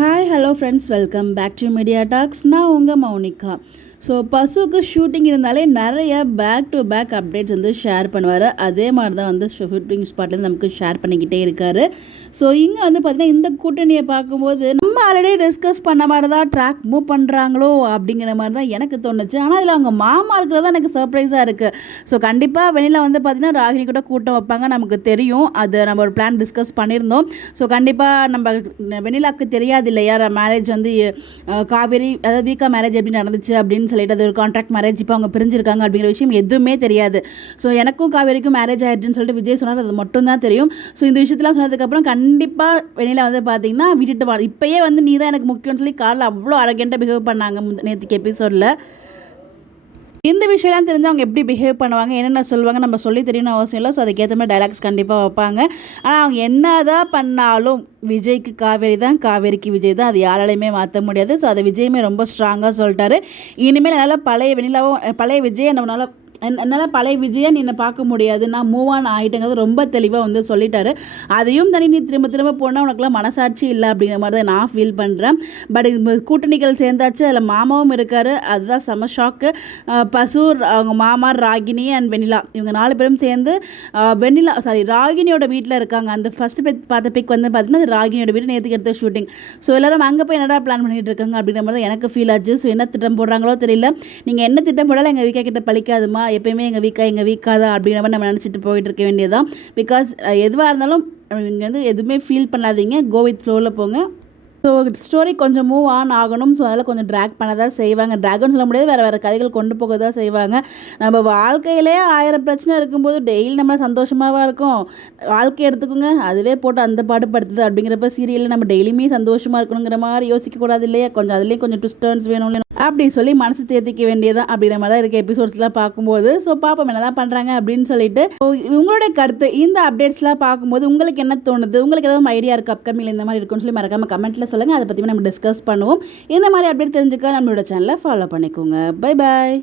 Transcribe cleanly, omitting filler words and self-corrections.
Hi hello friends, welcome back to Media Talks. நான் உங்கள் Mounika. So பசுவுக்கு ஷூட்டிங் இருந்தாலே நிறைய பேக் டு பேக் அப்டேட்ஸ் வந்து ஷேர் பண்ணுவார். அதே மாதிரி தான் வந்து ஷூட்டிங் ஸ்பாட்லேருந்து நமக்கு ஷேர் பண்ணிக்கிட்டே இருக்கார். ஸோ இங்கே வந்து பார்த்திங்கன்னா இந்த கூட்டணியை பார்க்கும்போது நம்ம ஆல்ரெடி டிஸ்கஸ் பண்ண மாதிரி தான் ட்ராக் மூவ் பண்ணுறாங்களோ அப்படிங்கிற மாதிரி தான் எனக்கு தோணுச்சு. ஆனால் இதில் அவங்க மாமா இருக்கிறது தான் எனக்கு சர்ப்ரைஸாக இருக்குது. ஸோ கண்டிப்பாக வெளியில் வந்து பார்த்திங்கன்னா ராகினி கூட கூட்டம் வைப்பாங்க, நமக்கு தெரியும். அது நம்ம ஒரு பிளான் டிஸ்கஸ் பண்ணியிருந்தோம். ஸோ கண்டிப்பாக நம்ம வெண்ணிலாவுக்கு தெரியாது இல்லையா மேரேஜ் வந்து காவேரி, அதாவது வீக்கா மேரேஜ் எப்படி நடந்துச்சு அப்படின்னு சொல்லிட்டு அது ஒரு கான்ட்ராக்ட் மேரேஜ், இப்போ அவங்க பிரிஞ்சிருக்காங்க அப்படிங்கிற விஷயம் எதுவுமே தெரியாது. ஸோ எனக்கும் காவேரிக்கும் மேரேஜ் ஆகிடுச்சுன்னு சொல்லிட்டு விஜய் சொன்னார், அது மட்டும் தான் தெரியும். ஸோ இந்த விஷயத்தெலாம் சொன்னதுக்கப்புறம் கண்டிப்பாக வெளியில் வந்து பார்த்தீங்கன்னா விட்டுட்டு இப்போயே வந்து நீ தான் எனக்கு முக்கியம்னு சொல்லி காரில் அவ்வளோ அரகெண்ட்டாக பிஹேவ் பண்ணாங்க நேற்றுக்கு எபிசோடில். இந்த விஷயம்லாம் தெரிஞ்சு அவங்க எப்படி பிஹேவ் பண்ணுவாங்க, என்னென்ன சொல்லுவாங்க நம்ம சொல்லி தெரியணும்னு அவசியம் இல்லை. ஸோ அதுக்கேற்ற மாதிரி டைலாக்ஸ் கண்டிப்பாக வைப்பாங்க. ஆனால் அவங்க என்ன தான் பண்ணாலும் விஜய்க்கு காவேரி தான், காவேரிக்கு விஜய் தான், அது யாராலையுமே மாற்ற முடியாது. ஸோ அதை விஜயுமே ரொம்ப ஸ்ட்ராங்காக சொல்லிட்டாரு. இனிமேல் என்னால் பழைய வெண்ணிலாவும் பழைய விஜயை என்னால் பழைய விஜயை நீ பார்க்க முடியாது, நான் மூவ் ஆன் ஆகிட்டேங்கிறது ரொம்ப தெளிவாக வந்து சொல்லிட்டாரு. அதையும் தனி நீ திரும்ப திரும்ப போனால் உனக்குலாம் மனசாட்சி இல்லை அப்படிங்கிற மாதிரி தான் நான் ஃபீல் பண்ணுறேன். பட் கூட்டணிகள் சேர்ந்தாச்சு, அதில் மாமாவும் இருக்கார், அதுதான் செம ஷாக்கு. பசூர், அவங்க மாமா, ராகினி அண்ட் வெண்ணிலா, இவங்க 4 பேரும் சேர்ந்து ராகினியோட வீட்டில் இருக்காங்க. அந்த ஃபஸ்ட்டு பார்த்த பிக் வந்து பார்த்திங்கன்னா அது ராகினியோட வீடு, நேற்றுக்கு எடுத்த ஷூட்டிங். ஸோ எல்லோரும் அங்கே போய் என்னடா பிளான் பண்ணிகிட்டு இருக்காங்க அப்படிங்கிற மாதிரி தான் எனக்கு ஃபீல் ஆச்சு. ஸோ என்ன திட்டம் போடுறாங்களோ தெரியல. நீங்கள் என்ன திட்டம் போடாலும் எங்கள் வீக்கா கிட்ட பழிக்காதுமா, எப்பயுமே எங்கள் வீக்கா தான் அப்படிங்கிற மாதிரி நம்ம நினச்சிட்டு போயிட்டு இருக்க வேண்டியதான். பிகாஸ் எதுவாக இருந்தாலும் நீங்கள் வந்து எதுவுமே ஃபீல் பண்ணாதீங்க, கோ வித் ஃப்ளோவில் போங்க. ஸோ ஸ்டோரி கொஞ்சம் மூவ் ஆன் ஆகணும். ஸோ அதனால் கொஞ்சம் ட்ராக் பண்ண தான் செய்வாங்க. ட்ராக்னு சொல்ல முடியாது, வேறு கதைகள் கொண்டு போக தான் செய்வாங்க. நம்ம வாழ்க்கையிலே 1000 பிரச்சனை இருக்கும்போது டெய்லி நம்ம சந்தோஷமாக இருக்கும். வாழ்க்கை எடுத்துக்கோங்க, அதுவே போட்டு அந்த பாடுபடுத்துது. அப்படிங்கிறப்ப சீரியலில் நம்ம டெய்லியுமே சந்தோஷமாக இருக்கணுங்கிற மாதிரி யோசிக்கக்கூடாது இல்லையா? கொஞ்சம் அதுலேயும் கொஞ்சம் ட்விஸ்ட் டர்ன்ஸ் வேணும் அப்படி சொல்லி மனசு தேர்த்திக்க வேண்டியதான் அப்படிங்கிற மாதிரி தான் இருக்குது எபிசோட்ஸ்லாம் பார்க்கும்போது. ஸோ பாப்போம் என்ன தான் பண்ணுறாங்க அப்படின்னு சொல்லிட்டு. உங்களுடைய கருத்து இந்த அப்டேட்ஸ்லாம் பார்க்கும்போது உங்களுக்கு என்ன தோணுது? உங்களுக்கு ஏதாவது ஐடியா இருக்குது அப்கமிங் இந்த மாதிரி இருக்குன்னு சொல்லி மறக்காமல் கமெண்ட்டில் சொல்லுங்கள். அதை பற்றி நம்ம டிஸ்கஸ் பண்ணுவோம். இந்த மாதிரி அப்டேட் தெரிஞ்சுக்க நம்மளோட சேனலை ஃபாலோ பண்ணிக்கோங்க. Bye bye.